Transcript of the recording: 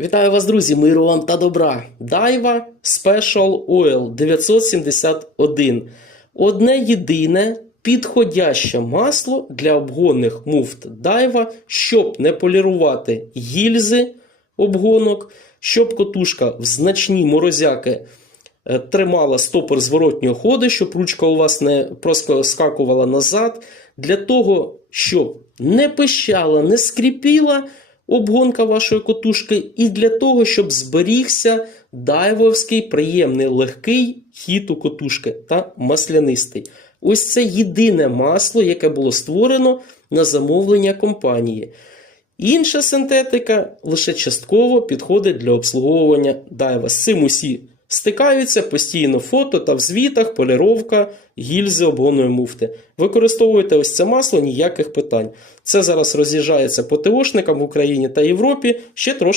Вітаю вас, друзі! Миру вам та добра! Дайва Special Oil 971. Одне єдине підходяще масло для обгонних муфт Дайва, щоб не полірувати гільзи обгонок, щоб котушка в значні морозяки е, тримала стопор зворотнього ходу, щоб ручка у вас не проскакувала назад, для того, щоб не пищала, не скріпіла обгонка вашої котушки, і для того, щоб зберігся дайвовський приємний легкий хід у котушки та маслянистий. Ось це єдине масло, яке було створено на замовлення компанії. Інша синтетика лише частково підходить для обслуговування дайва. З цим усі стикаються постійно фото та в звітах, поліровка, гільзи обгонної муфти. Використовуйте ось це масло, ніяких питань. Це зараз роз'їжджається по ТОшникам в Україні та Європі ще трошки.